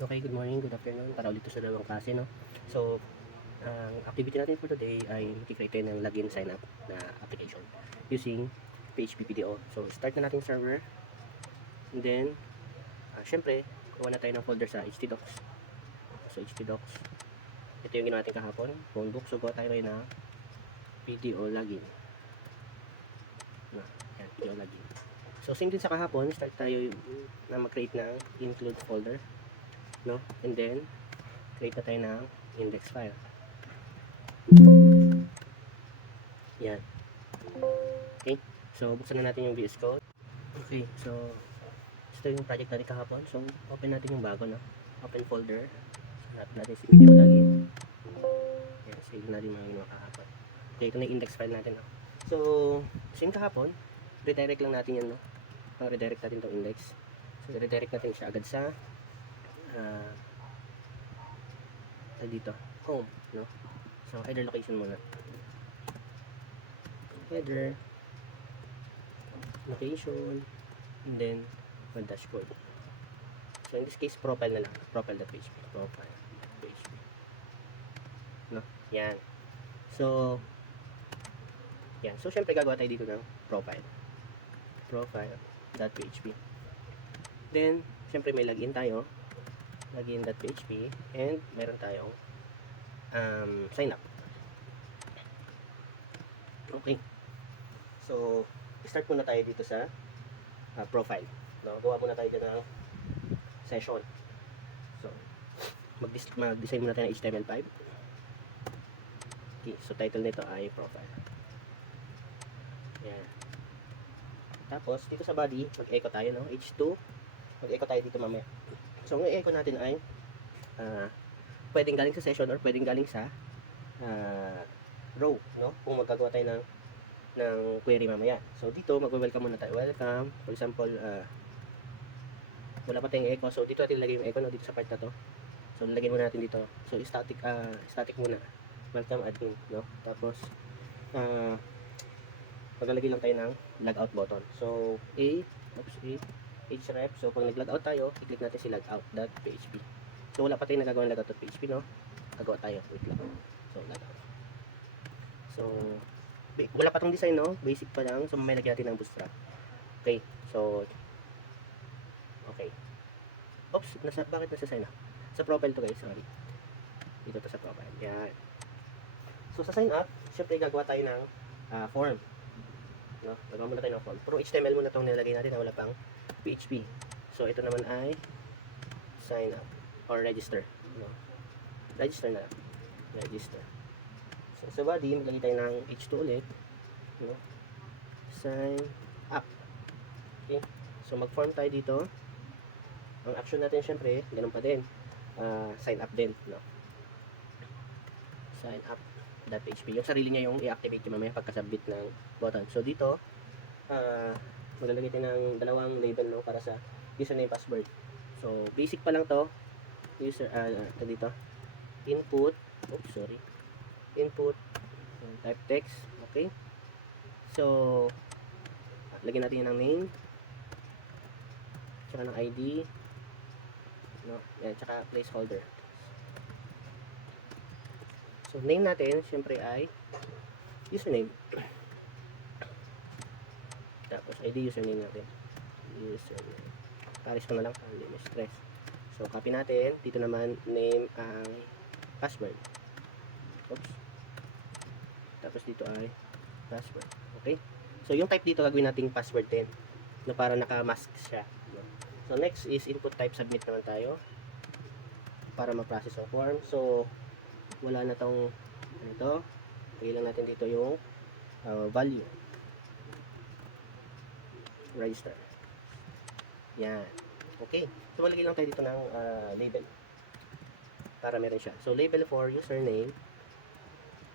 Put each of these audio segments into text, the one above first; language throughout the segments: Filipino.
Okay, good morning, good afternoon. Para ulit sa dalawang klase, no? So, ang activity natin for today ay mag-create tayo ng login sign up na application using PHP PDO. So, start na natin server. And then, syempre, kuha na tayo ng folder sa htdocs. So, htdocs. Ito yung ginawa natin kahapon. Phonebook. So, gawa tayo ngayon na PDO login. Yan, PDO login. So, same din sa kahapon, start tayo na mag-create ng include folder. No? And then, create na tayo ng index file. Yan. Okay. So, buksan na natin yung VS Code. Okay. So, ito yung project natin kahapon. So, open natin yung bago, no? Open folder. So, hanapin natin si video login. Yan. Save natin mga ginawa kahapon. Okay. Ito na yung index file natin, no? So, same kahapon. Redirect lang natin yan, no? Redirect natin itong index. So, redirect natin siya agad sa dito, home, no? So, header location muna. Header, location, and then, dashboard. So, in this case, profile na lang. Profile.php. Profile.php. No? Yan. So, yan. So, syempre, gagawa tayo dito ng profile. Profile.php. Then, syempre, may login tayo. Login.php and meron tayong sign up. Okay. So, start muna tayo dito sa profile. No, gawa muna tayo dyan ng session. So, mag-design muna tayo ng HTML5. Okay, so title nito ay profile. Yan. Tapos, dito sa body, mag-echo tayo, no? H2. Mag-echo tayo dito mamaya. So, ang i-echo natin ay pwedeng galing sa session or pwedeng galing sa row, no? Kung magagawa tayo ng query mamaya. So, dito magwe-welcome muna tayo. Welcome. For example, wala pa tayong echo. So, dito natin ilagay yung echo, no? Dito sa part na to. So, nilagay muna natin dito. So, static muna. Welcome admin, no? Tapos, maglalagay lang tayo ng logout button. So, href. So, pag nag-logout tayo, i-click natin si logout.php. So, wala pa tayong nagagawa ng logout.php, no? Gagawa tayo. Wait lang. So, logout. So, wala pa tong design, no? Basic pa lang. So, may lagyan natin ng bootstrap. Okay. So, okay. Oops, bakit nasa sign up? Sa profile to, guys. Sorry. Dito to sa profile. Yan. So, sa sign up, syempre gagawa tayo ng form. No? Gagawa muna tayo ng form. Pero HTML muna itong nilagay natin na wala pang PHP. So, ito naman ay sign up or register. No? Register na lang. Register. So, sa body, maglagay tayo ng H2 ulit. No? Sign up. Okay? So, mag-form tayo dito. Ang action natin, syempre, ganun pa din. Sign up din. No? Sign up.php. Yung sarili niya yung i-activate yung mamaya pagka-submit ng button. So, dito, maglalagay tayo ng dalawang label, no, para sa username password. So, basic pa lang to. Dito. Input. Oops, sorry. Input. Type text. Okay. So, lagyan natin yan ng name. Tsaka ng ID. No? Yan, tsaka placeholder. So, name natin, syempre ay username. Tapos, ID username natin. Username. Paris ko na lang, hindi may stress. So, copy natin. Dito naman, name ay password. Oops. Tapos, dito ay password. Okay? So, yung type dito, gagawin natin password din. No, para naka-mask siya. No? So, next is input type submit naman tayo. Para ma-process ang form. So, wala na tong ito. Lagay lang natin dito yung value. Register. Yan. Okay. So, malagay lang tayo dito ng label. Para meron siya. So, label for username.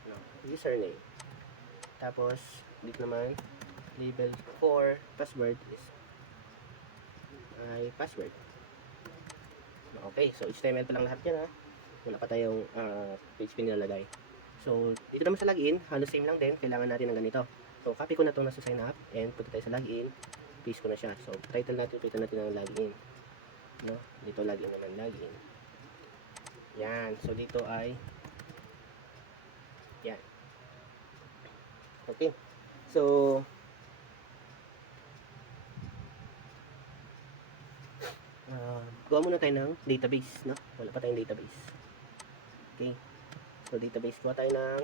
No, username. Tapos, dito naman, label for password is ay password. Okay. So, HTML pa lang lahat yan, ha. Wala pa tayong PHP nilalagay. So, dito naman sa login, halos same lang din. Kailangan natin ng ganito. So, copy ko na itong nasa sign up and punta tayo sa login. Paste ko na siya. So, title natin ng login. No? Dito login naman, login. Yan. So, dito ay yan. Okay. So, gawa muna tayo ng database, no? Wala pa tayong database. Okay. So, database, gawa tayo ng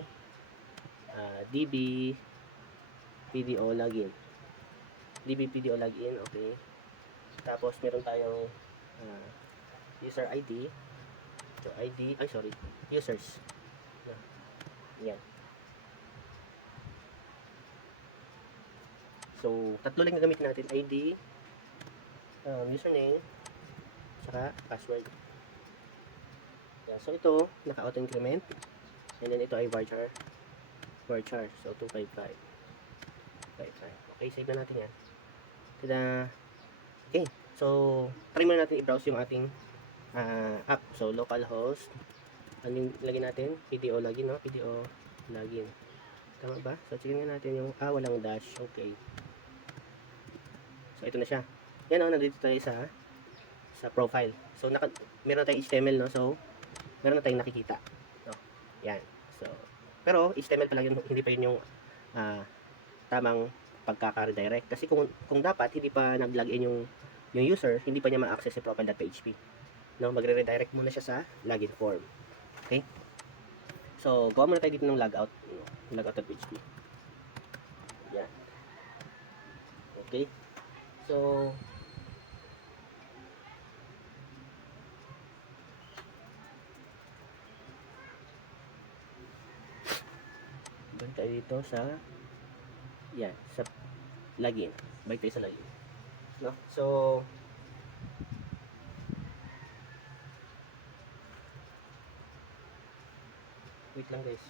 DB PDO login. DB PDO login, okay. Tapos, meron tayong user ID. So, ID, ay sorry, users. Yan. So, tatlo lang gagamitin natin. ID, username, saka password. Yan. So, ito, naka-auto increment. And then, ito ay varchar. So, 255. Okay, save na natin yan. Tada! Okay. So, try muna natin i-browse yung ating app. So, localhost. Ano yung lagyan natin? PDO login, no? PDO login. Tama ba? So, checkin nga natin yung, walang dash. Okay. So, ito na siya. Yan, nandito tayo sa profile. So, meron tayong HTML, no? So, meron na tayong nakikita. No? Yan. So, pero, HTML pa lang yun, hindi pa yun yung tamang pagkaka-redirect. Kasi kung dapat, hindi pa nag-login yung user, hindi pa niya ma-access si profile.php. No? Magre-redirect muna siya sa login form. Okay? So, gawa muna tayo dito ng logout. Logout.php. Yan. Okay? So, balik tayo dito sa login. Balik tayo sa login. No? So, wait lang guys.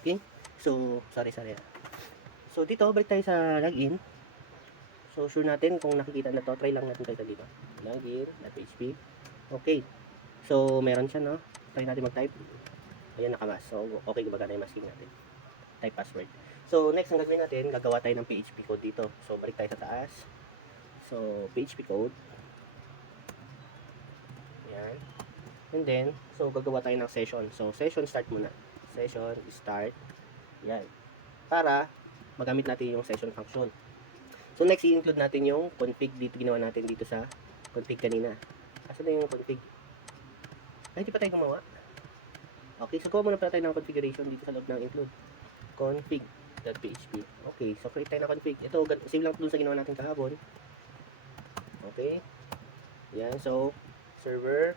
Okay? So, sorry. So, dito, balik tayo sa login. So, sure natin kung nakikita na to. Try lang natin tayo dito. Login.php. Okay. So, meron siya, no? Try natin mag-type. Ayan, nakamas. So, okay, gumagana yung masking natin. Type password. So, next, ang gagawin natin, gagawa tayo ng PHP code dito. So, balik tayo sa taas. So, PHP code. Ayan. And then, so, gagawa tayo ng session. So, session start muna. Session start. Ayan. Para magamit natin yung session function. So, next, i-include natin yung config dito. Ginawa natin dito sa config kanina. Asan na yung config? Ay, hindi pa tayo gumawa. Okay, so gawa muna pala tayo ng configuration dito sa loob ng include. Config.php. Okay, so create tayo ng config. Ito, same lang dun sa ginawa natin kahapon. Okay. Yan, so, server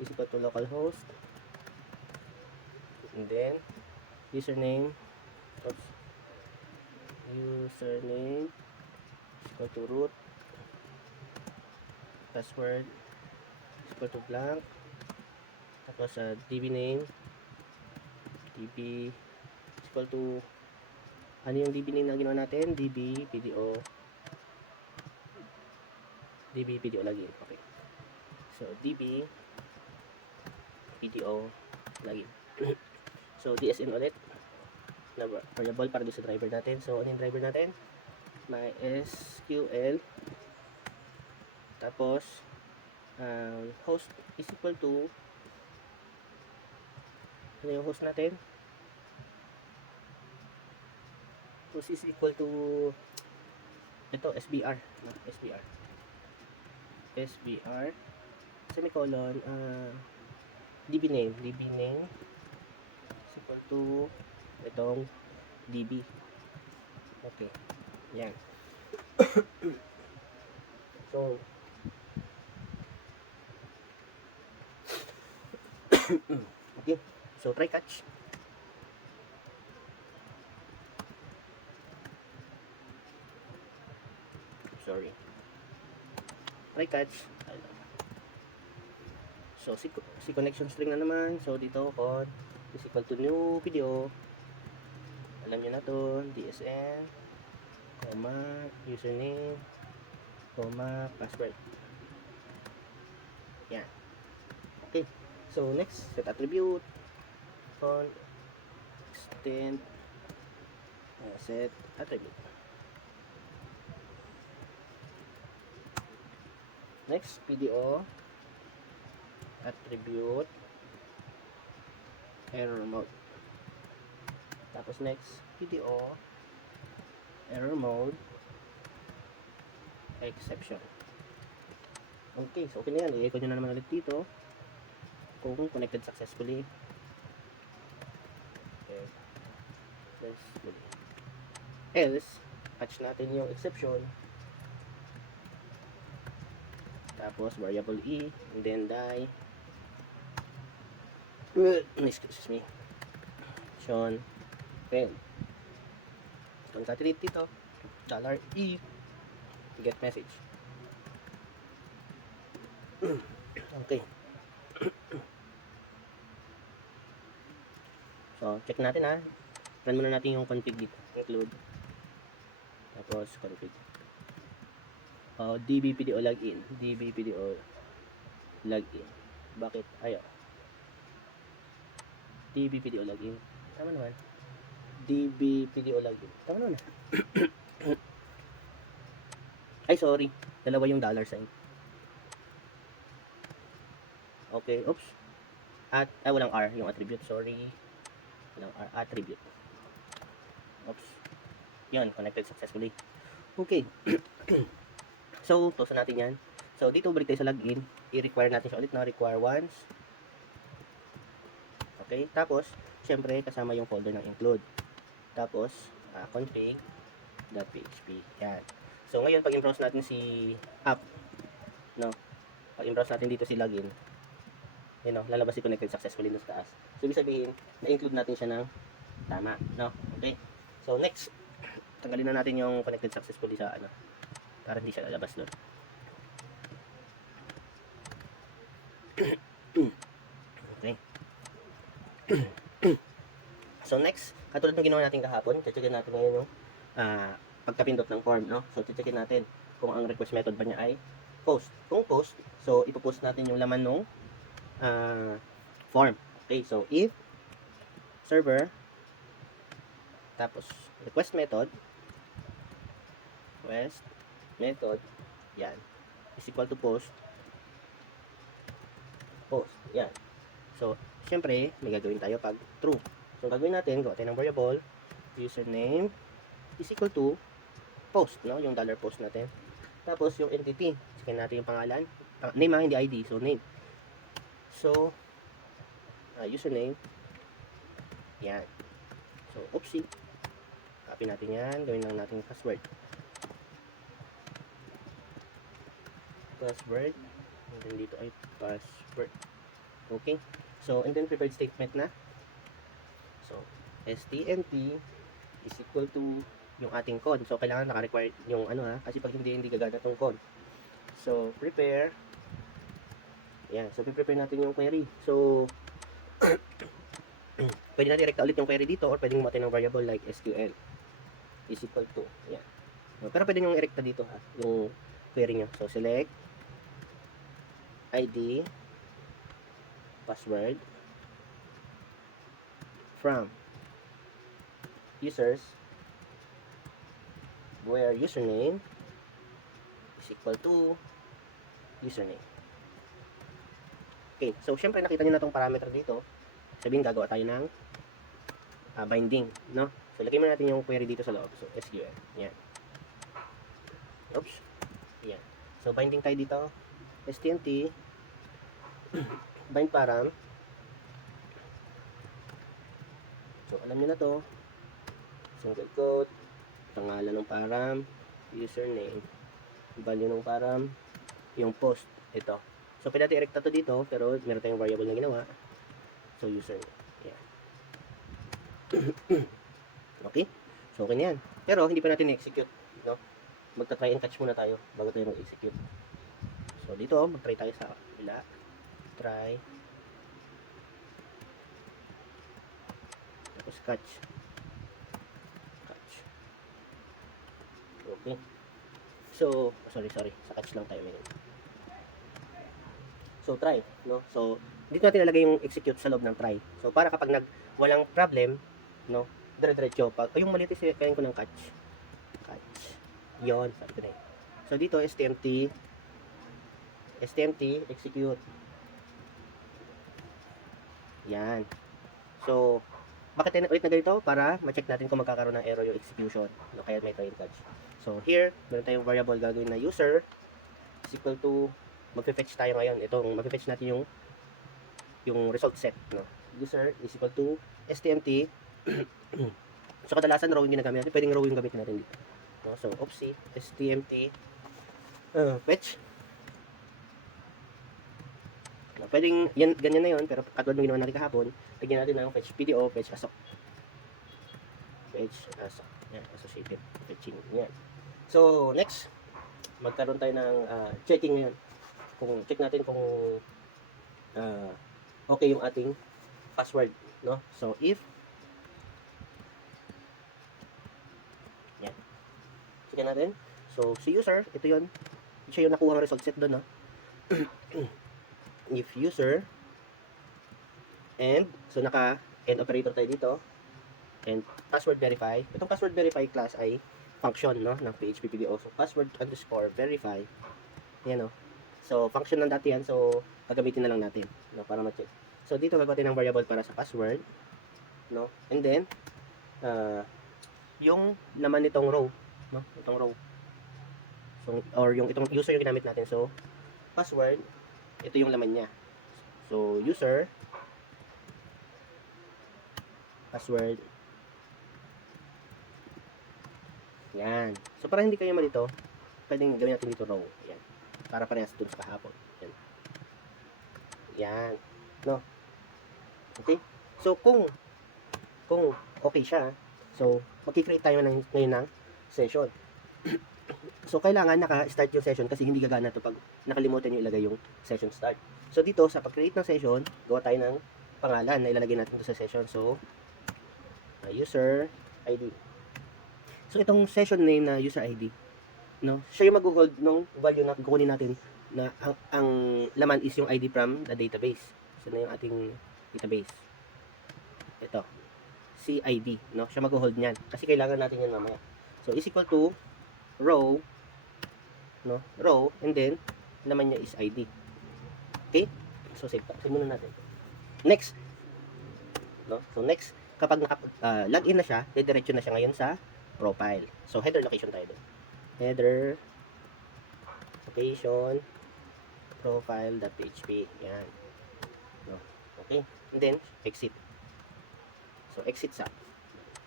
is equal to localhost. And then, username is equal to root. Password is equal to blank. Tapos DB name is equal to ano yung DB name na ginawa natin? DB PDO login. Okay. So DB PDO login. So DSN ulit na variable para doon sa driver natin. So ano yung driver natin? MySQL. Tapos host is equal to ano yung host natin? Host is equal to ito, SBR, no? SBR semicolon DB name is equal to itong DB. Okay, yan. So okay, so try catch. Sorry. Try catch. So si connection string na naman. So dito con is equal to new video. Alam niyo na to, DSN, comma, username, comma, password. Yan. Okay. So next, set attribute. Con extend set attribute. Next, PDO, attribute, error mode. Tapos next, PDO, error mode, exception. Okay, so okay na yan. I-echo nyo na naman ulit dito kung connected successfully. Okay, successfully. Else, patch natin yung exception. Tapos variable e, and then die. Excuse me. Sean, fail. Concatenate dito. $e, get message. Okay. So, check natin ha. Run muna natin yung config dito. Include. Tapos, config. dbpdo login. dbpdo login. Bakit? Ayaw. dbpdo login. Tama naman. dbpdo login. Tama naman. Ay, sorry. Dalawa yung dollar sign. Okay, oops. At, walang R, yung attribute, sorry. Walang R, attribute. Oops. Yun, connected successfully. Okay. So, close natin yan. So, dito balik tayo sa login. I-require natin siya ulit na require once. Okay, tapos, syempre, kasama yung folder ng include. Tapos, config.php. Yan. So, ngayon, pag i-browse natin si app, no? Pag i-browse natin dito si login, yun, no? Lalabas si connected successfully doon sa taas. So, ibig sabihin, na-include natin siya ng tama, no? Okay. So, next, tanggalin na natin yung connected successfully sa ano, para hindi siya lalabas doon. Okay. So, next, katulad ng ginawa natin kahapon, checkin natin ngayon yung pagkapindot ng form, no? So, checkin natin kung ang request method ba niya ay post. Kung post, so, ipopost natin yung laman ng form. Okay, so, if server, tapos, request method, yan, is equal to post, yan. So, syempre, may gagawin tayo pag true. So, gagawin natin, gawa tayo ng variable, username is equal to post, no? Yung dollar post natin. Tapos, yung entity, checkin natin yung pangalan. Name hindi ID, so name. So, username, yan. So, oopsie. Copy natin yan, gawin lang natin password. And then dito ay password. Okay. So, and then prepared statement na. So, stmt is equal to yung ating con. So, kailangan naka-required yung ano ha. Kasi pag hindi gagana tong con. So, prepare. Yan. So, prepare natin yung query. So, pwede natin direkta ulit yung query dito or pwedeng gumawa ng variable like SQL is equal to. Yan. Pero pwede nyo i-recta dito ha. Yung query nyo. So, select ID password from users where username is equal to username. Okay, so syempre nakita nyo na itong parameter dito. Sabihin gagawa tayo ng binding, no? So lagay mo natin yung query dito sa loob. So SQL, yan. Oops, yan. So binding tayo dito, stmt bind param. So alam nyo na to, single quote, pangalan ng param, username, value ng param, yung post, ito. So pwede natin i-recta to dito, pero meron tayong variable na ginawa. So username, yan. Okay, so okay na yan. Pero hindi pa natin i-execute, no? Magta-try and catch muna tayo bago tayo mag-execute. So dito, mag-try tayo sa kabila. Try. Tapos catch. Okay. So, sorry. Sa catch lang tayo ngayon. So, try, no? So, dito natin nalagay yung execute sa loob ng try. So, para kapag walang problem, no? Dire-diretso. Yung maliit is kain ko ng catch. Yon, sabi ko na yun. So, dito, stmt STMT, execute. Yan. So, bakit ulit na ganito? Para ma-check natin kung magkakaroon ng error yung execution. No, kaya may train catch. So, here, meron tayong variable gagawin na user is equal to, mag-fetch tayo ngayon. Itong, mag-fetch natin yung result set. No? User is equal to STMT. So, kadalasan row yung ginagamit natin. Pwedeng row yung gamitin natin dito. No? So, oopsie, STMT, fetch. No, pwedeng, yan, ganyan na yun, pero katulad ng ginawa natin kahapon, lagyan natin ng fetch PDO, fetch ASOC. Fetch ASOC. Yan, associated fetching. Yan. So, next, magkaroon tayo ng checking ngayon. Check natin kung okay yung ating password. No? So, if yan. Check natin. So, si user, ito yun. Siya yung nakuha ng result set doon. No? If user and so naka end operator tayo dito and password verify. Itong password verify class ay function no ng PHP PDO. So password underscore verify. Yan no. So function ng dati yan. So gagamitin na lang natin no para ma-check. So dito gagawin ng variable para sa password no. And then yung laman nitong row no, itong row. So or yung itong user yung ginamit natin. So password ito yung laman niya. So, user, password, yan. So, para hindi kayo malito, pwedeng gawin natin dito row. Yan. Para parehas dun sa kahapon. Yan. Yan. No? Okay? So, kung okay siya, so, mag-create tayo ngayon ng session. So, kailangan naka-start yung session kasi hindi gagana to pag nakalimutan nyo ilagay yung session start. So, dito, sa pag-create ng session, gawa tayo ng pangalan na ilalagay natin dito sa session. So, user ID. So, itong session name na user ID, no? Siya yung mag-hold ng value na kukunin natin na ang laman is yung ID from the database. So, na yung ating database. Ito. CID, no? Siya mag-hold niyan. Kasi kailangan natin yan mamaya. So, is equal to row, no? Row, and then, laman niya is ID. Okay? So, save muna natin. Next. No? So, next, kapag login na siya, diretso na siya ngayon sa profile. So, header location tayo doon. Header location profile.php. Yan. No? Okay? And then, exit. So, exit sa.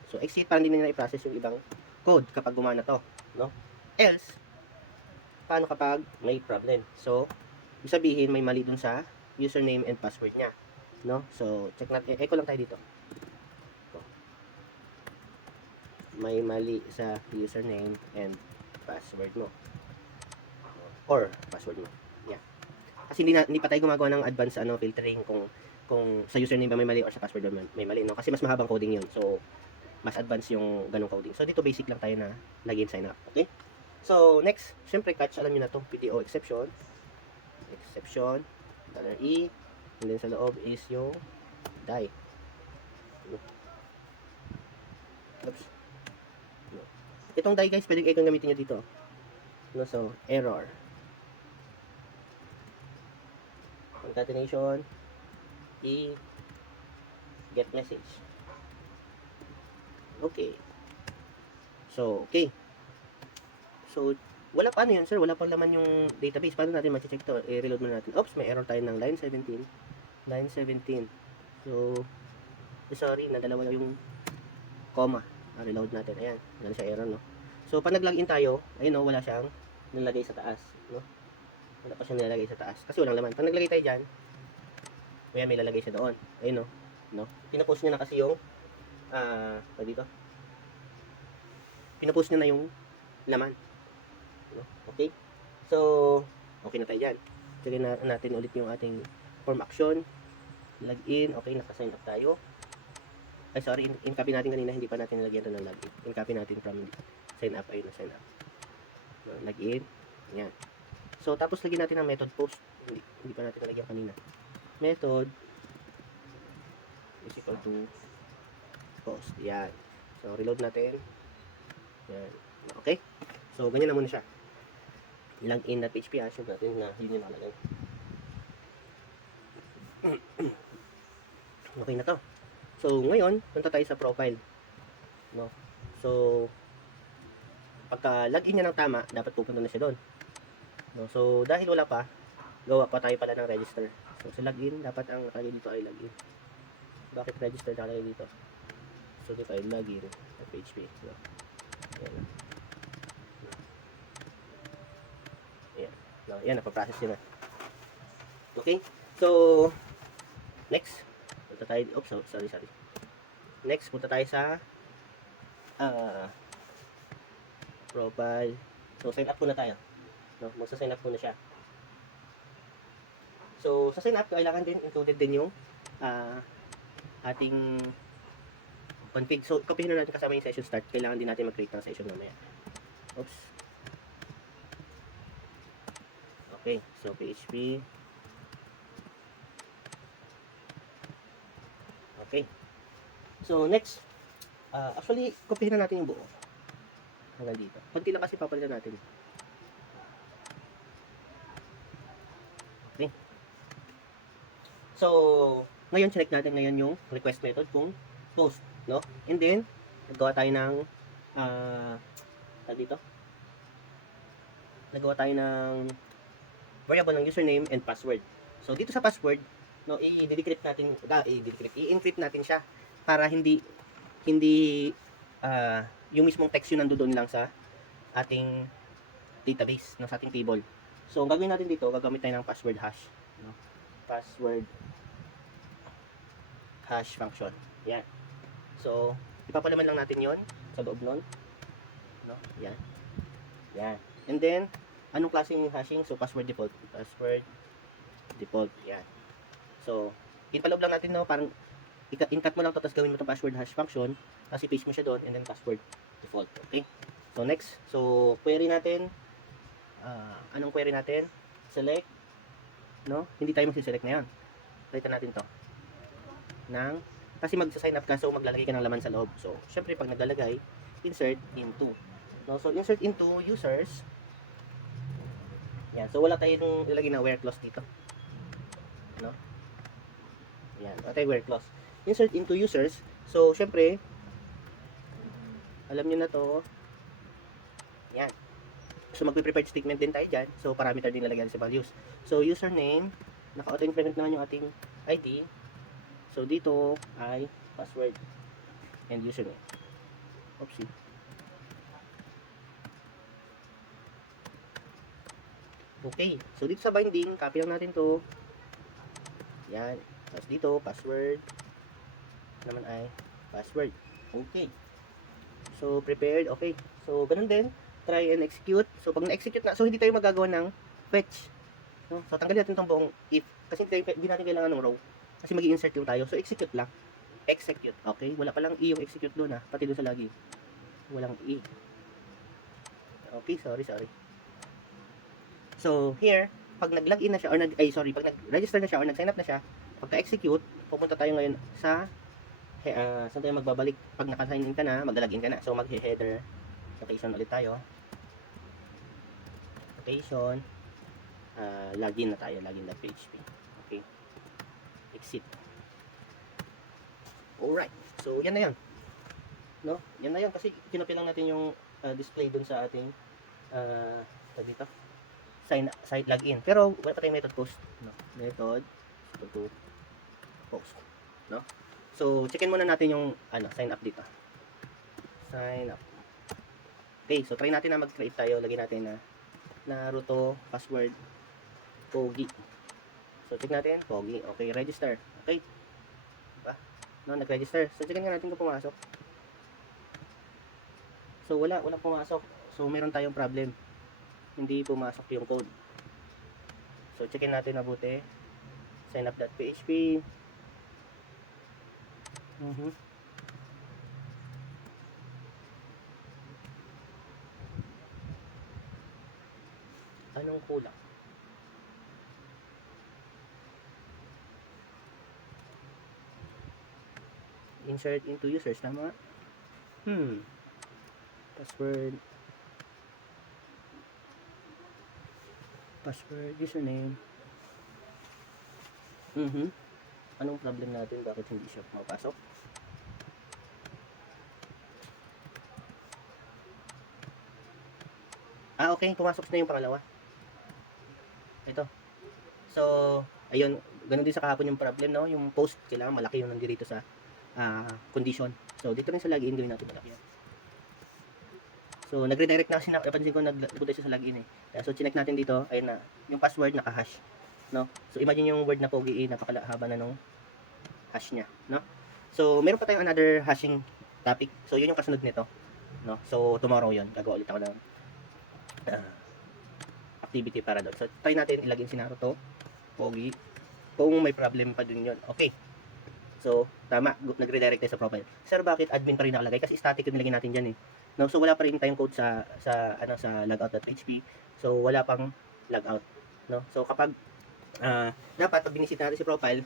So, exit para hindi na i-process yung ibang code kapag gumana to. No? Else, paano kapag may problem? So, ibig sabihin may mali dun sa username and password niya. No? So, check natin. Echo lang tayo dito. May mali sa username and password mo. Or password mo. Yeah. Kasi hindi pa tayo gumagawa ng advanced filtering kung sa username ba may mali or sa password ba may mali. No? Kasi mas mahabang coding yun. So, mas advanced yung ganung coding. So, dito basic lang tayo na login sign up. Okay? So, next, syempre catch, alam niyo na to, PDO exception, $E, and then sa loob is yung die. Oops. No. Itong die guys, pwedeng ikong gamitin nyo dito. No, so, error. Concatenation, E, get message. Okay. So, okay. So, wala pa yun, sir. Wala pang laman yung database. Paano natin ma-check to? I-reload muna natin. Oops, may error tayo ng line 17. Line 17. So, sorry, nadalawa yung comma. Reload natin. Ayan, wala siya error, no? So, pag nag-login tayo, ayun, no, wala siyang nilagay sa taas, no? Wala pa siyang nilagay sa taas. Kasi walang laman. Pag naglagay tayo dyan, may lalagay siya doon. Ayun, no? Pinapost niya na kasi yung, dito. Pinapost niya na yung laman. Okay? So, okay na tayo dyan. Sige na natin ulit yung ating form action. Login. Okay, naka-sign up tayo. Ay, sorry. In-copy natin kanina. Hindi pa natin nilagyan ito ng login. In-copy natin from sign up. Ayun na, sign up. Login. Yan. So, tapos lagyan natin ang method post. Hindi pa natin nilagyan kanina. Method is equal to post. Yan. So, reload natin. Yan. Okay? So, ganyan na muna siya. login.php, assume natin na yun yung nakalagay. Okay na to. So, ngayon, punta tayo sa profile. No? So, pagka login niya ng tama, dapat pupunta na siya doon. No? So, dahil wala pa, gawa pa tayo pala ng register. So, sa login, dapat ang nakalagay dito ay login. Bakit register nakalagay dito? So, dito ay login.php. So, ayan. Ayan. No, ayan, napaprocess yun na. Okay? So, next, punta tayo, oops, sorry. Next, punta tayo sa profile. So, sign up muna tayo. No, magsa-sign up muna siya. So, sa sign up, kailangan din included din yung ating config. So, copyhin na natin kasama yung session start. Kailangan din natin mag-create ng session mamaya. Oops. Okay, so PHP. Okay. So, next, actually, copyhin na natin yung buo. Hanggang dito. Kunti lang kasi papalitan natin. Okay. So, ngayon, check natin ngayon yung request method kung post, no? And then, nagawa tayo ng, dito? Nagawa tayo ng variable ng username and password. So, dito sa password, no, i-decrypt natin, i-encrypt natin siya para hindi yung mismong text yun nandoon lang sa ating database, no, sa ating table. So, ang gagawin natin dito, gagamit tayo ng password hash, no? Password hash function. Yan. So, ipapalaman lang natin yon sa loob nun, no? Yan. Yan. And then, anong klaseng hashing? So, password default. Password default. Yan. So, ipaloob lang natin, no? Parang, in-cut mo lang to, tapos gawin mo itong password hash function, tapos i-paste mo siya doon, and then password default. Okay? So, next. So, query natin. Anong query natin? Select. No? Hindi tayo magsiselect ngayon. Palitan natin to. Kasi magsa-sign up ka, so maglalagay ka ng laman sa loob. So, syempre, pag naglalagay, insert into. No? So, insert into users. Yan. So, wala tayong ilagay na where clause dito. No? Yan. Wala tayong where clause. Insert into users. So, syempre, alam nyo na to. Yan. So, magpe-prepared statement din tayo dyan. So, parameter din lalagyan sa values. So, username, naka-auto-increment naman yung ating ID. So, dito ay password and username. Oopsie. Okay. So, dito sa binding, copy lang natin to. Yan. Tapos dito, password. Naman ay password. Okay. So, prepared. Okay. So, ganun din. Try and execute. So, pag na-execute na, so, hindi tayo magagawa ng fetch. No? So, tanggalin natin itong buong if. Kasi hindi natin kailangan ng row. Kasi mag-i-insert yung tayo. So, execute lang. Execute. Okay? Wala palang i yung execute doon, ha? Pati doon sa lagi. Walang i. Okay, sorry. So, here, pag nag-login na siya, or pag nag-register na siya, or nag-sign up na siya, pagka-execute, pupunta tayo ngayon sa, saan tayo magbabalik? Pag naka-sign in ka na, mag-login ka na. So, mag-header. Notation ulit tayo. Notation. Login na tayo. Login.php. Okay. Exit. Alright. So, yan na yan. No? Yan na yan. Kasi, kinopy lang natin yung display dun sa ating dito. Site login. Pero, wala pa tayong method post. No? Method to post. No? So, checkin muna natin yung sign up dito. Sign up. Okay. So, try natin na mag-create tayo. Lagyan natin na root password Pogi. So, check natin. Pogi. Okay. Register. Okay. Diba? No, nag-register. So, checkin nga natin kung pumasok. So, walang pumasok. So, meron tayong problem. Hindi pumasok yung code. So, checkin natin mabuti. Signup.php. Anong kulang? Insert into users. Tama? Password. Password, username. Anong problem natin? Bakit hindi siya pumapasok? Okay. Pumasok na yung pangalawa. Ito. So, ayun. Ganun din sa kahapon yung problem, no? Yung post, kailangan malaki yung nandito sa condition. So, dito rin sa login, gawin natin malaki yun. So, nagre-direct na kasi napansin ko nagpunta siya sa login eh. So, chinek natin dito, ayun na, yung password naka-hash, no? So, imagine yung word na pogi, napakalahaba na nung hash niya, no? So, meron pa tayong another hashing topic. So, yun yung kasunod nito, no? So, tomorrow yun, gagawa ulit ako ng activity para doon. So, try natin ilagin si Naruto, pogi, kung may problem pa din yun. Okay. So, tama, nagre-direct tayo sa profile. Sir, bakit admin pa rin nakalagay? Kasi static yung nilagay natin dyan eh. No, so wala pa rin tayong code sa logout.php. So wala pang logout, no? So kapag dapat pag binisit natin si profile,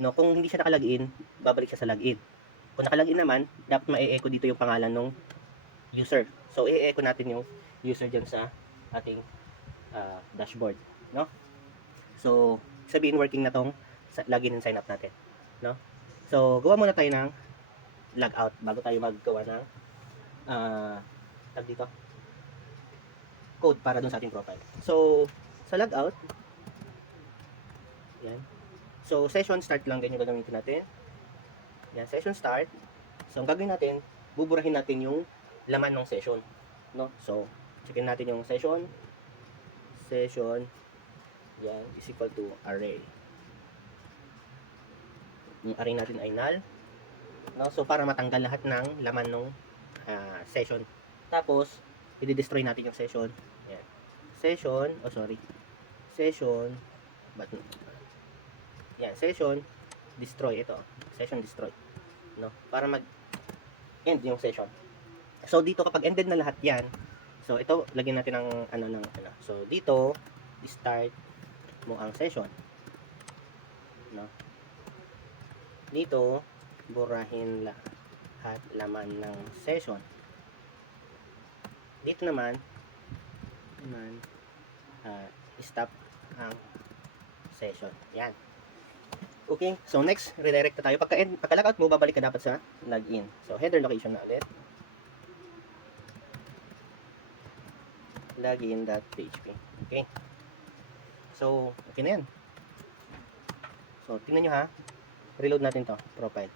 no, kung hindi siya nakalagin, babalik siya sa login. Kung nakalagin naman, dapat ma-echo dito yung pangalan ng user. So i-echo natin yung user diyan sa ating dashboard, no? So sabihin working na tong login and sign up natin, no? So gawa muna tayo ng logout bago tayo maggawa ng tag dito code para dun sa ating profile. So sa logout, yan. So session start lang ganyan gagamitin natin. Yan, session start. So ang gagawin natin, buburahin natin yung laman ng session, no? So checkin natin yung session. Yan is equal to array. Yung array natin ay null, no? So para matanggal lahat ng laman ng session. Tapos, i-destroy natin yung session. Yan. Session, session, destroy ito. Session destroy, no? Para mag-end yung session. So dito kapag ended na lahat 'yan, so ito lagyan natin ng ano. So dito, start mo ang session, no? Dito, burahin lahat laman ng session. Dito naman stop ang session. Yan. Okay, so next, redirect na tayo. Pagka-logout mo, babalik ka dapat sa login. So, header location na ulit. Login.php. Okay. So, okay na yan. So, tingnan nyo ha. Reload natin to. Profile.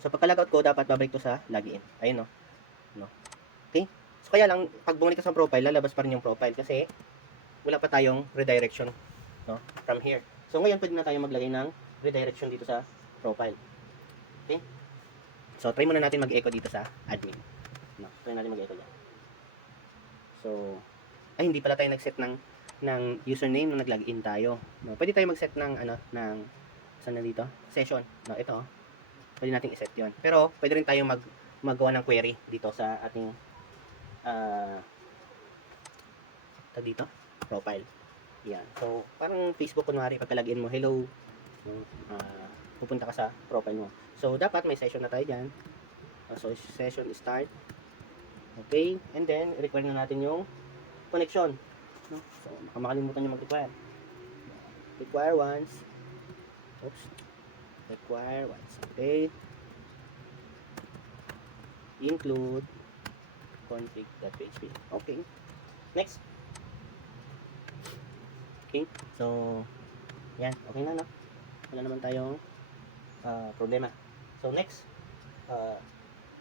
So, pagka-logout ko, dapat babalik to sa login. Ayun, no? Okay. So, kaya lang, pag bumalik ka sa profile, lalabas pa rin yung profile kasi wala pa tayong redirection, no? From here. So, ngayon, pwede na tayo maglagay ng redirection dito sa profile. Okay? So, try muna natin mag-echo dito sa admin. No? Try natin mag-echo dyan. So, hindi pala tayo nag-set ng username nung nag-login tayo. No? Pwede tayo mag-set ng, saan na dito? Session. No, ito. Pwede natin i-set yun. Pero, pwede rin tayo magawa ng query dito sa ating dito, profile. Yan. So, parang Facebook kunwari, pagka-login mo, hello, pupunta ka sa profile mo. So, dapat may session na tayo dyan. So, session start. Okay. And then, require na natin yung connection. No? So, makalimutan nyo mag-require. Require once. Oops. Require once. Okay. Include config.php. Okay. Next. Okay. So, yan. Okay na, no? Wala naman tayong problema. So, next.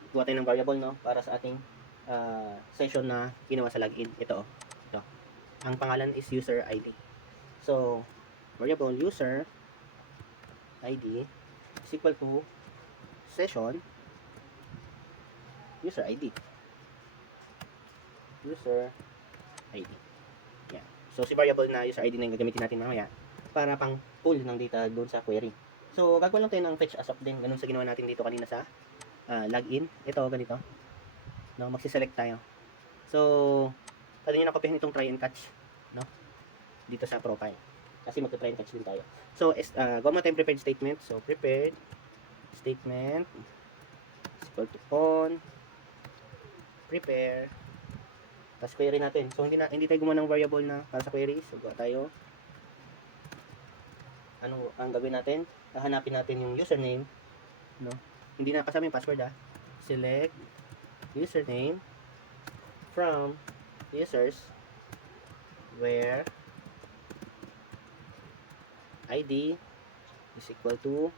Gawa tayo ng variable, no? Para sa ating session na ginawa sa login. Ito. Ang pangalan is user ID. So, variable user ID is equal to session user ID. Yeah. So, si variable na user ID na yung gagamitin natin mamaya para pang pull ng data doon sa query. So, gagawin lang tayo ng fetch as of din. Ganun sa ginawa natin dito kanina sa login. Ito, ganito. No, magsiselect tayo. So, pwede nyo na kopyahin itong try and catch, no? Dito sa profile. Kasi magta-try and catch din tayo. So, gawa mo tayong prepared statement. So, prepared statement is equal to on prepare Tapos query natin. So hindi tayo gumawa ng variable na para sa query. So gawa tayo. Ano ang gagawin natin? Hahanapin natin yung username, no? Hindi na kasama yung password Select username from users where ID is equal to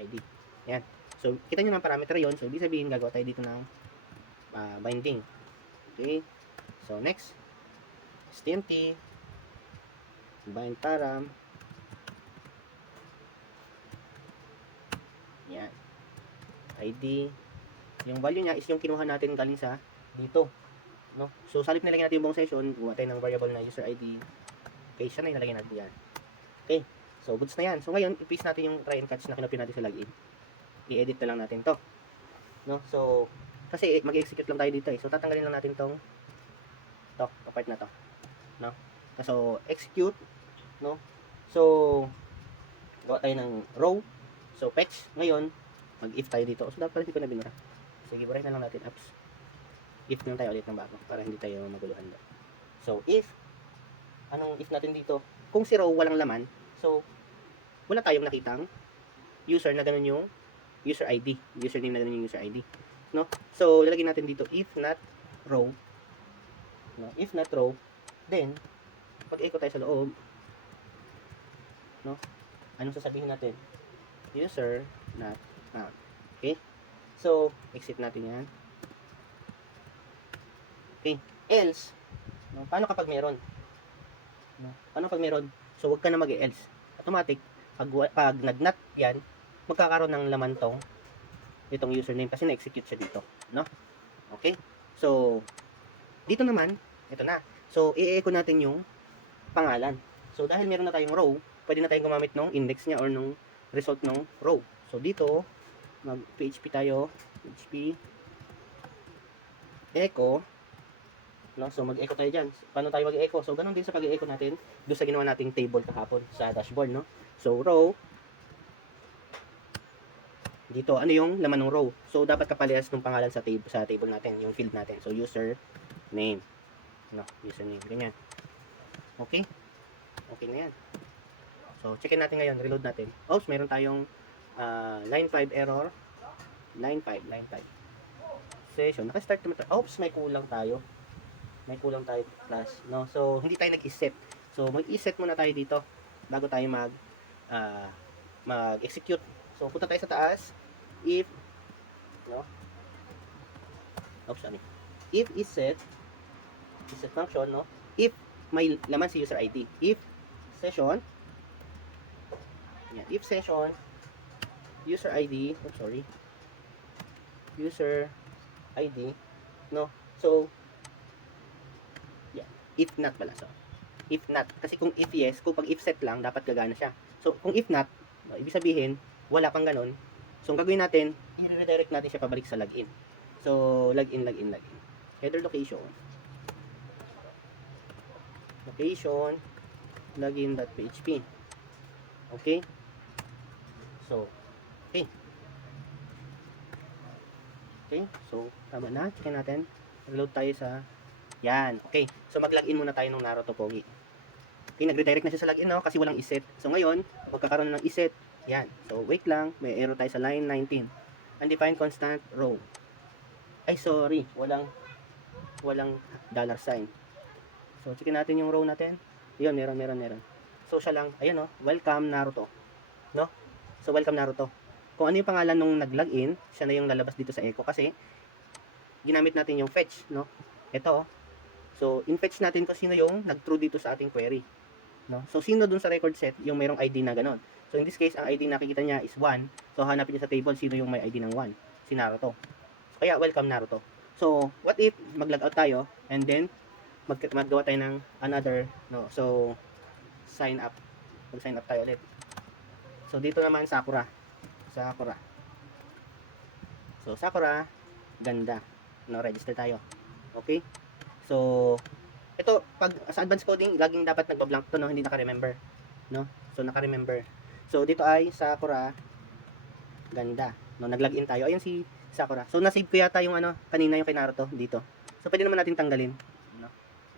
ID. Yan. So, kita nyo ng parameter yon. So, ibig sabihin, gagawa tayo dito ng binding. Okay. So, next. STMT. Bind param. Yan. ID. Yung value niya is yung kinuha natin galing sa dito. No? So, salip nilagay natin yung buong session, gumawa tayo ng variable na user ID. Okay, siya na yung nilagay natin yan. Okay. So, goods na yan. So, ngayon, i-paste natin yung try and catch na kinopy natin sa login. I-edit na lang natin to. No? So, kasi mag-execute lang tayo dito So, tatanggalin lang natin tong part na to. No? So, execute. No? So, gawa tayo ng row. So, fetch. Ngayon, mag-if tayo dito. So, dapat hindi ko na binura. Sige, burahin na lang natin apps. If lang tayo ulit ng bago para hindi tayo maguluhan doon. So, if, anong if natin dito? Kung si row walang laman, so, wala tayong nakitang user na ganun yung user ID. Username na ganun yung user ID. No? So, lalagyan natin dito if not row. No? If not row, then, pag echo tayo sa loob, no? Anong sasabihin natin? User not found. Okay? So, exit natin yan. Okay. Else, no? Paano kapag meron? No? Paano pag meron? So, wag ka na mag-else. Automatic, pag nag-not yan, magkakaroon ng laman itong username kasi na-execute siya dito. No? Okay? So, dito naman, ito na. So, i-echo natin yung pangalan. So, dahil meron na tayong row, pwede na tayong gumamit ng index niya or nung result ng row. So, dito, mag-PHP tayo. PHP echo. No? So, mag-echo tayo dyan. Paano tayo mag-echo? So, ganun din sa pag-echo natin doon sa ginawa nating table kahapon sa dashboard. No? So, row. Dito, ano yung laman ng row? So, dapat kapalihas ng pangalan sa table natin, yung field natin. So, user name. No, username. Ganyan. Okay? Okay na yan. So, checkin natin ngayon. Reload natin. Oops, meron tayong line 5 error. Line 5. Session. Naka-start naman tayo. Oops, may kulang tayo. Plus. No? So, hindi tayo nag-set. So, mag-set muna tayo dito bago tayo mag-execute. So, punta tayo sa taas. If, no? Oops, sorry. If is set function, no? If may laman si user ID. If session, yan. If session, user ID, oops, sorry. User ID, no? So, yeah. If not pala. So, if not. Kasi kung if yes, kung pag if set lang, dapat gagana siya. So, kung if not, ibig sabihin, wala pang ganun. So, ang gagawin natin, i-redirect natin siya pabalik sa login. So, login. Header location. Login.php. Okay? So, okay. Okay? So, tama na. Check natin. Reload tayo sa yan. Okay. So, mag-login muna tayo ng Naruto Pogi. Okay, nag-redirect na siya sa login, no? Kasi walang iset. So, ngayon, magkakaroon na ng iset. Yan. So, wait lang. May error tayo sa line 19. Undefined constant row. Ay, sorry. Walang $sign. So, checkin natin yung row natin. Yun, meron. So, siya lang. Ayun, no? Welcome Naruto. No? So, welcome Naruto. Kung ano yung pangalan nung nag-login, siya na yung lalabas dito sa echo kasi ginamit natin yung fetch, no? Ito. So, in-fetch natin kung sino yung nag-true dito sa ating query. No? So, sino dun sa record set yung mayroong ID na ganon. So, in this case, ang ID nakikita niya is 1. So, hanapin niya sa table sino yung may ID ng 1. Si Naruto. So, kaya, welcome Naruto. So, what if mag-log out tayo and then maggawa tayo ng another, no? So, sign up. Mag-sign up tayo ulit. So, dito naman Sakura. So, Sakura, ganda. No, register tayo. Okay? So, ito, pag sa advanced coding, laging dapat nagbablank to, no? Hindi naka-remember. No? So, naka-remember. So, dito ay Sakura, ganda. No, nag-login tayo. Ayun si Sakura. So, nasave ko yata yung kanina yung kay Naruto dito. So, pwede naman natin tanggalin. No?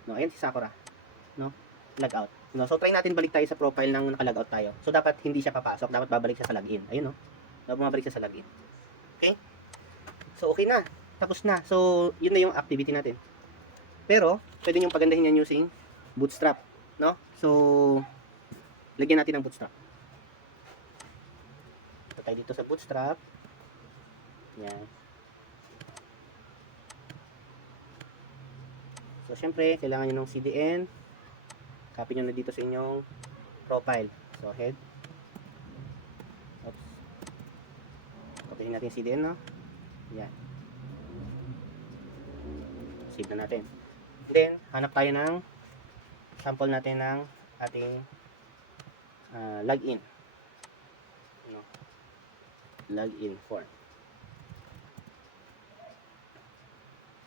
No, ayan si Sakura. No? Logout. No, so try natin balik tayo sa profile ng naka-logout tayo. So dapat hindi siya papasok, dapat babalik siya sa login. Ayun no. Dapat bumabalik siya sa login. Okay? So okay na. Tapos na. So yun na yung activity natin. Pero pwede niyo pagandahin yan using Bootstrap, no? So lagyan natin ng Bootstrap. So tayo dito sa Bootstrap. Yan. So syempre, kailangan niyo ng CDN. Copy nyo na dito sa inyong profile. So, head. Oops. Copy natin yung CDN, no? Yan. Save na natin. Then, hanap tayo ng sample natin ng ating login. No? Login form.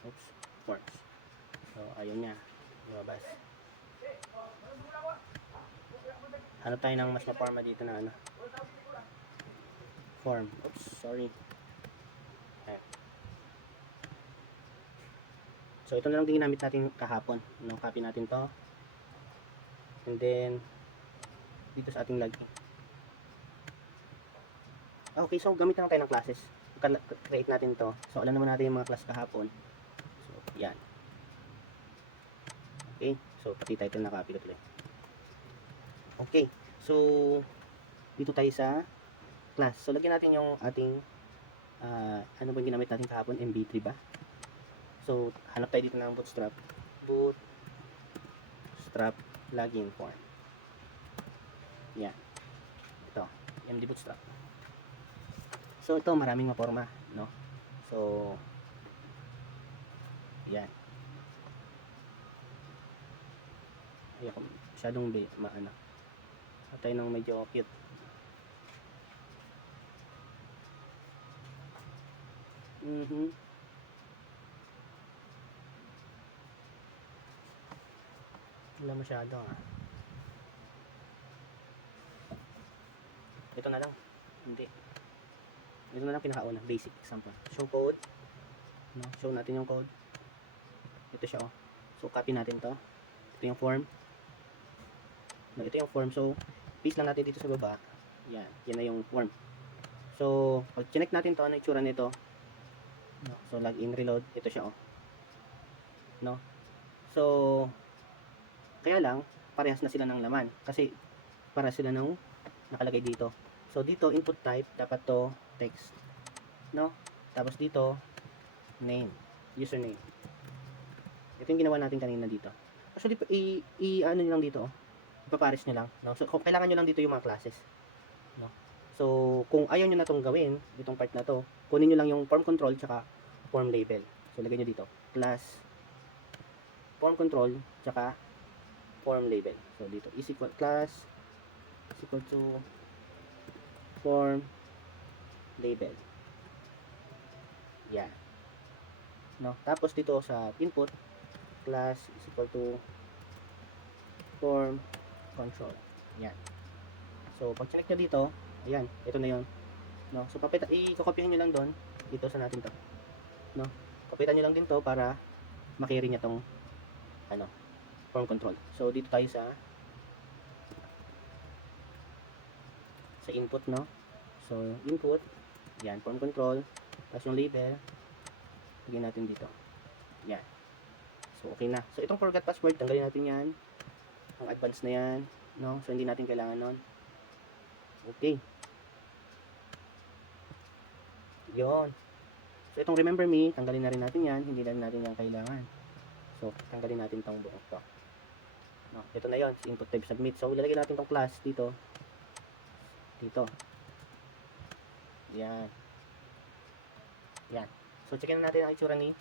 Oops. Forms. So, ayun niya. Lumabas. Hanap tayo ng mas na-forma dito na ano. Form. Oops, sorry. Ayan. So, ito na lang din ginamit natin kahapon. Nung copy natin to. And then, dito sa ating login. Okay, so gamit lang tayo ng classes. Create natin to. So, alam naman natin yung mga class kahapon. So, yan. Okay, so pati title na copy ko tuloy. Okay, so dito tayo sa class. So lagyan natin yung ating ano ba yung ginamit natin kahapon? MB3 ba? So hanap tayo dito ng Bootstrap. Bootstrap login form. Yan. Ito, MD Bootstrap. So ito maraming maporma, no? So yan. Ayoko masyadong maano. Atay ng medyo cute. Wala masyado Ito na lang. Hindi. Ito na lang pinakauna. Basic example. Show code. No? Show natin yung code. Ito siya oh. So copy natin to. Ito yung form. No, ito yung form. So paste lang natin dito sa baba. Yan. Yan na yung form. So pag check natin to, ano yung itsura nito? No? So login, reload. Ito siya oh. No? So kaya lang parehas na sila ng laman kasi para sila ng nakalagay dito. So dito input type dapat to text, no? Tapos dito name, username. Ito yung ginawa natin kanina dito. Actually ano niyo lang dito, ipapares niyo lang, no? So kung kailangan niyo lang dito yung mga classes, no? So kung ayaw niyo na tong gawin, itong part na to, kunin niyo lang yung form control tsaka form label. So lagay niyo dito class form control tsaka form label. So dito is equal class is equal to form label. Yan. No? Tapos dito sa input class is equal to form control. Yan. So pag check nyo dito, ayan, ito na 'yon. No? So i-copy nyo lang doon dito sa natin to. No? Kapitan nyo lang din to para makiri niya tong ano, form control. So dito tayo sa input, no? So input, yan, form control, tapos yung label lagyan natin dito. Yan. So okay na. So itong forgot password, tanggalin natin yan. Ang advanced na yan, no? So hindi natin kailangan nun. Okay. Yon. So itong remember me, tanggalin na rin natin yan. Hindi na rin natin yan kailangan. So tanggalin natin tong buong to. No, ito na yon, input type submit. So ilalagay natin tong class dito. Dito. Yan. Yan. So checkin natin ang itsura ni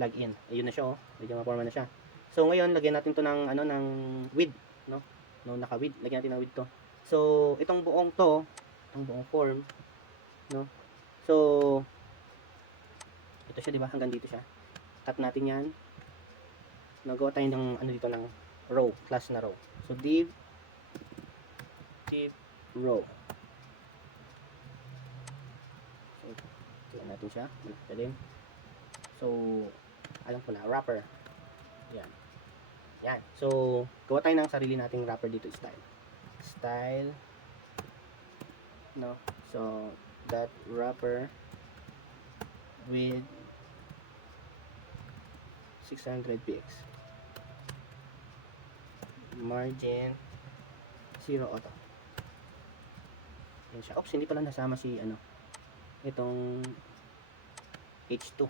login. Ayun na siya oh. Medyo ma-forma na siya. So ngayon lagyan natin to ng ano ng width, no? No, naka-width. Lagyan natin ng width to. So itong buong to, itong buong form, no? So ito siya, di ba? Hanggang dito siya. Cut natin 'yan. Nagawa tayo ng ano dito ng row, class na row. So div row. So tignan natin siya. Malaki din. So alam ko na, wrapper. Yan. Yan. So, gawa tayo ng sarili nating wrapper dito, style. Style. No? So, that wrapper with 600 px. Margin 0 auto. Yan siya. Oops, hindi pala nasama si ano, itong H2.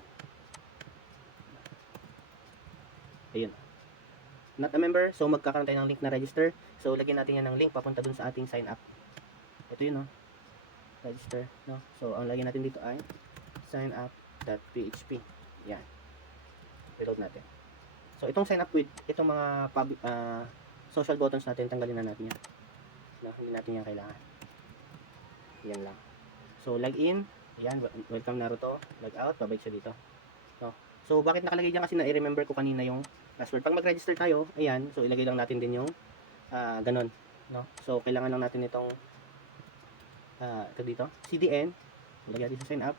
Ayun. Not a member, so magkakaroon tayo ng link na register. So, lagyan natin yan ng link papunta dun sa ating sign up. Ito yun, no? Register, no? So, ang lagyan natin dito ay signup.php. Yan. Reload natin. So, itong sign up with, itong mga social buttons natin, tanggalin na natin yan. No? Hindi natin yan kailangan. Yan lang. So, login. Yan, welcome Naruto. Log out, babalik siya dito. No? So, bakit nakalagay dyan? Kasi na-remember ko kanina yung password. Pag mag-register tayo, ayan, so ilagay lang natin din yung ganon. No? So, kailangan lang natin itong ito dito, CDN. Lagyan natin sa sign up.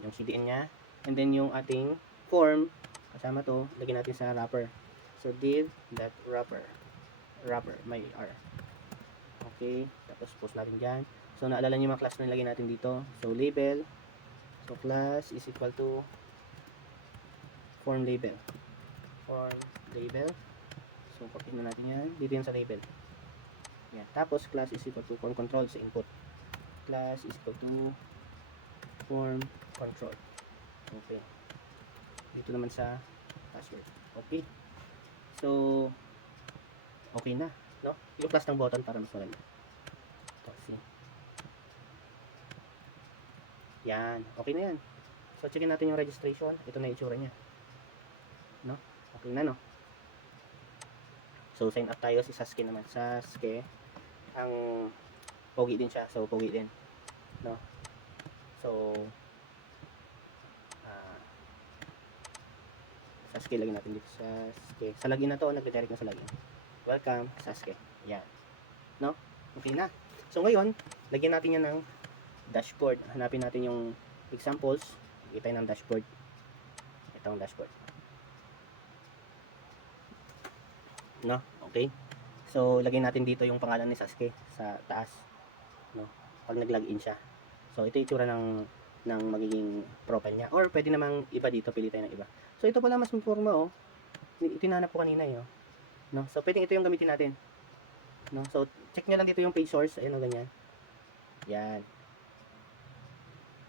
Yung CDN nya. And then yung ating form, kasama to, lagyan natin sa wrapper. So, div.wrapper. Wrapper, may R. Okay, tapos post natin dyan. So, naalala nyo yung mga class na nilagay natin dito. So, label. So, class is equal to form label. Form label. So, copy na natin yan. Dito yan sa label. Yan. Tapos, class is equal to form control sa input. Class is equal to form control. Okay. Dito naman sa password. Okay. So, okay na. No? Yung class ng button para mas maganda. Ito, see. Yan. Okay na yan. So, checkin natin yung registration. Ito na yung itsura niya. No? Okay na, no? So, sign up tayo. Si Sasuke naman. Sasuke. Ang pogi din siya. So, pogi din. No? So, Sasuke, lagyan natin dito. Sasuke. Sa login na to, nagre-direct na sa login. Welcome, Sasuke. Yan. No? Okay na. So, ngayon, lagyan natin yan ng dashboard. Hanapin natin yung examples. Kita ng dashboard. Itong dashboard. No? Okay. So, lagyan natin dito yung pangalan ni Sasuke sa taas. No? Pag nag-login siya. So, ito yung itsura ng magiging profile niya. Or, pwede namang iba dito. Pili tayo ng iba. So, ito pala mas forma, oh. Itinanap ko kanina, eh, oh. No? So, pwedeng ito yung gamitin natin. No? So, check nyo lang dito yung page source. Ayan o, ganyan. Yan.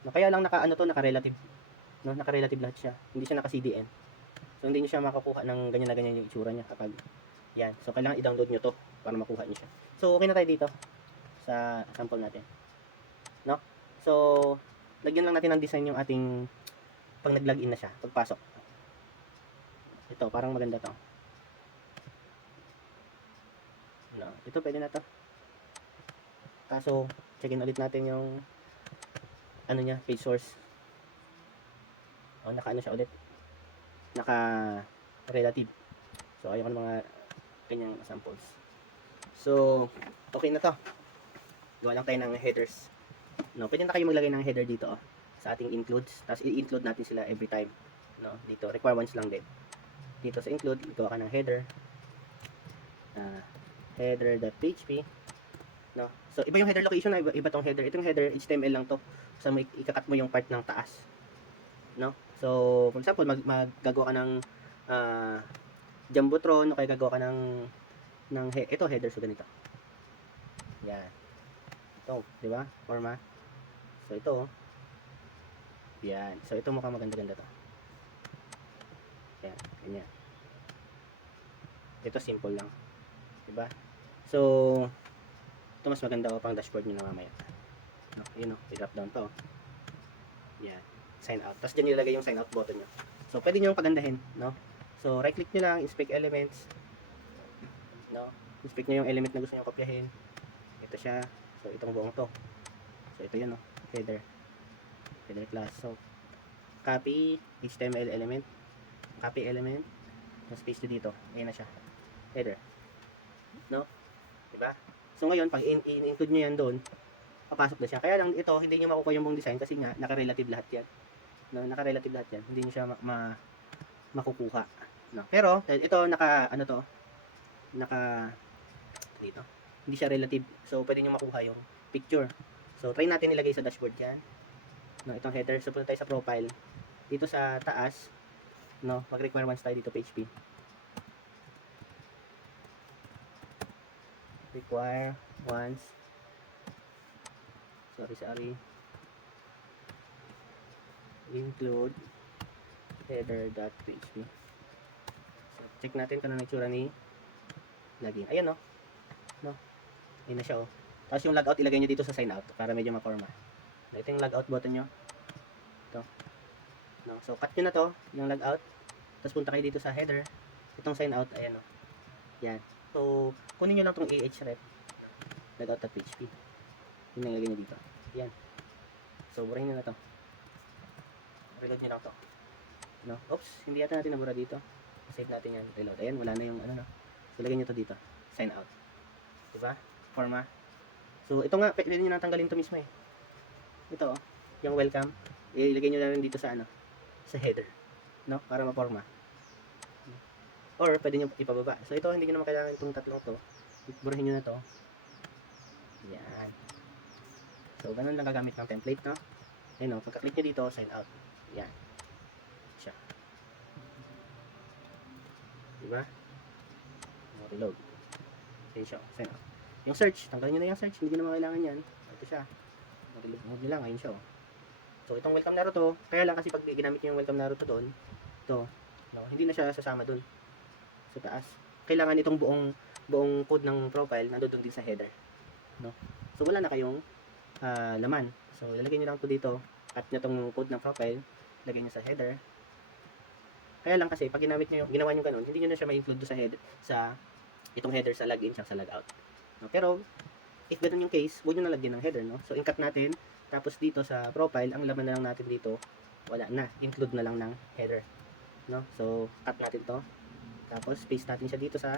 No, kaya lang naka-relative. No? Naka-relative lahat siya. Hindi siya naka-CDN. So, hindi nyo siya makakuha ng ganyan na ganyan yung itsura niya kapag yan. So, kailangan i-download nyo to para makuha nyo siya. So, okay na tayo dito sa sample natin. No? So, lagyan lang natin ng design yung ating pag nag-login na siya, pagpasok. Ito, parang maganda to. No, ito pwede na to. Kaso, checkin ulit natin yung ano niya, page source. O, naka-ano siya ulit. Naka-relative. So, ayun ng mga kanyang samples. So, okay na to. Gawa lang tayo ng headers. No, pwede na kayo maglagay ng header dito, oh, sa ating includes. Tapos, i-include natin sila every time. No, dito, require once lang din. Dito sa include, gawa ka ng header. Header.php. No? So, iba yung header location, iba tong header. Itong header, HTML lang to. So, ikakat mo yung part ng taas. No? So, for example, maggagawa ka ng Jumbotron, o kaya gagawa ka ng ito, header. So, ganito. Yan. Ito, di ba? Forma. So, ito. Yan. So, ito mukhang maganda-ganda to. Yan. Ganyan. Ito, simple lang. Diba? So, ito mas maganda o pang dashboard nyo na mamaya. No, yun o, i-drop down to. Yan, sign out. Tapos dyan nilagay yung sign out button nyo. So, pwede nyo yung pagandahin, no? So, right click nyo lang, inspect elements. No? Inspect nyo yung element na gusto nyo kopyahin. Ito siya. So, itong buong to. So, ito yun, no? Header. Header class. So, copy HTML element. Copy element. Tapos paste dito. Ayan na siya. Header. No? Diba? So ngayon, pag in-include nyo yan doon, papasok na siya. Kaya lang ito, hindi nyo makukuha yung buong design kasi nga, naka-relative lahat yan. No? Naka-relative lahat yan. Hindi nyo siya makukuha. No? Pero, ito, ano to, dito. Hindi siya relative. So, pwede nyo makuha yung picture. So, try natin ilagay sa dashboard yan. No, itong header. So, punta tayo sa profile. Dito sa taas, no, mag-require once tayo dito, PHP. Require once. Sorry. Include header.php. So, check natin kung ano itsura ni login. Ayan, no? No? Ayan na siya, oh. Tapos yung logout, ilagay nyo dito sa sign out para medyo maporma. Ito yung logout button nyo. Ito. No? So, cut nyo na to, yung logout. Tapos punta kayo dito sa header. Itong sign out, ayan, oh. Yan. So, kunin nyo lang itong ahref logout.php. Yun ang ilagay nyo dito. Yan. So, burahin nyo na to. Reload nyo lang to. No? Oops, hindi yata natin nabura dito. Save natin yan. Reload. Ayan, wala na yung ano, no? So, ilagay nyo to dito. Sign out. Diba? Forma. So, ito nga, pwede nyo natanggalin to mismo eh. Ito, oh, yung welcome. Ilagay nyo na rin dito sa ano, sa header. No? Para maporma. Or, pwede nyo ipababa. So, ito, hindi nyo naman kailangan itong tatlong to. Burahin nyo na to. Yan. So, ganun lang gagamit ng template, no? Ayan, no? Pagka-click nyo dito, sign out. Yan. Siya. Diba? Reload. Ayan siya. Sign out. Yung search, tanggalin nyo na yung search. Hindi nyo naman kailangan yan. Ito siya. Mag-reload nyo lang. Ayun siya. So, itong welcome Naruto, kaya lang kasi pag ginamit nyo yung welcome Naruto doon, ito, no, hindi na siya sasama doon. Sa taas. Kailangan itong buong code ng profile nandoon din sa header. No? So, wala na kayong laman. So, ilalagay nyo lang ito dito. At nyo itong code ng profile, lagay nyo sa header. Kaya lang kasi, pag ginamit nyo, ginawa nyo ganun, hindi nyo na siya ma-include sa header, sa itong header sa login, sa logout. No? Pero, if ganun yung case, huwag nyo nalagyan ng header, no? So, in-cut natin, tapos dito sa profile, ang laman na lang natin dito, wala na. Include na lang ng header. No? So, cut natin to. Tapos, paste natin siya dito sa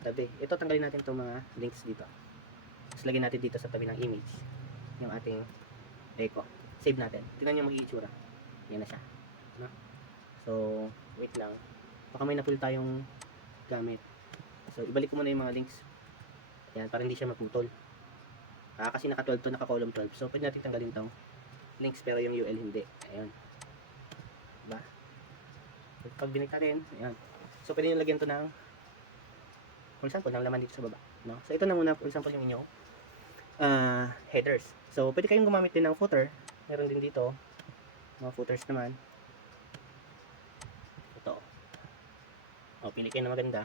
tabi. Ito, tanggalin natin itong mga links dito. Tapos, lagyan natin dito sa tabi ng image, yung ating echo. Save natin. Tingnan nyo mag-iitsura. Yan na siya. No? So, wait lang. Baka may napul tayong gamit. So, ibalik ko muna yung mga links. Yan, para hindi siya maputol. Kasi naka-12 to, naka-column 12. So, pwede natin tanggalin tong links pero yung UL hindi. Ayan. Diba? So, pag binig natin, ayan. So, pwede nyo lagyan to ng, for example, ng laman dito sa baba. No? So, ito na muna, for example, yung inyong headers. So, pwede kayong gumamit din ng footer. Meron din dito. Mga footers naman. Ito. O, pili kayo na maganda.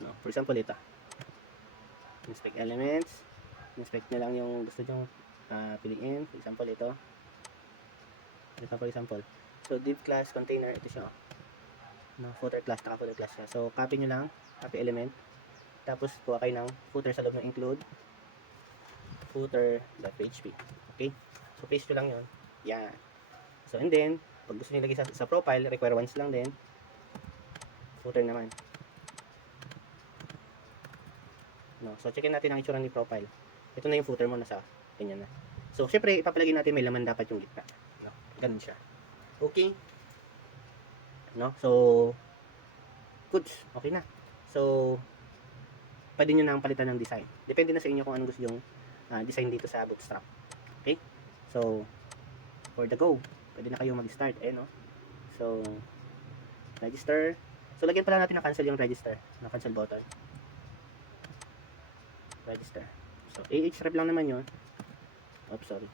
No? For example, ito. Inspect elements. Inspect na lang yung gusto nyo piliin. For example, ito. Ito for example. So, div class container. Ito siya. No, footer class. Naka-footer class siya. So, copy nyo lang. Copy element. Tapos, kuha kayo ng footer sa loob ng include. Footer.php. Okay? So, paste nyo lang yun. Yan. So, and then, pag gusto nyo lagay sa profile, require once lang din. Footer naman. No, so, checkin natin ang itsura ni profile. Ito na yung footer mo, nasa ganyan na. So, syempre, ipapalagay natin may laman dapat yung gitna. No? Ganun siya. Okay? No? So, goods. Okay na. So, pwede nyo nang palitan ng design. Depende na sa inyo kung anong gusto yung design dito sa Bootstrap. Okay? So, for the go, pwede na kayo mag-start. No? So, register. So, lagyan pala natin na cancel yung register. Na cancel button. Register. So, ahref lang naman yun. Oops, sorry.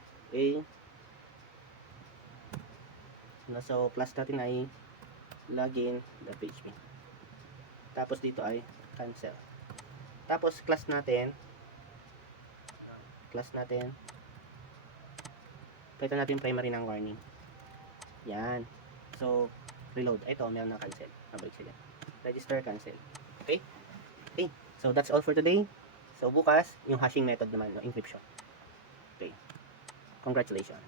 So, class natin ay login.php. Tapos dito ay cancel. Tapos, class natin, pwede natin primary ng warning. Yan. So, reload. Ito, meron na cancel. Mabalik sila. Register, cancel. Okay? Okay. So, that's all for today. So, bukas, yung hashing method naman, no, encryption. Okay. Congratulations.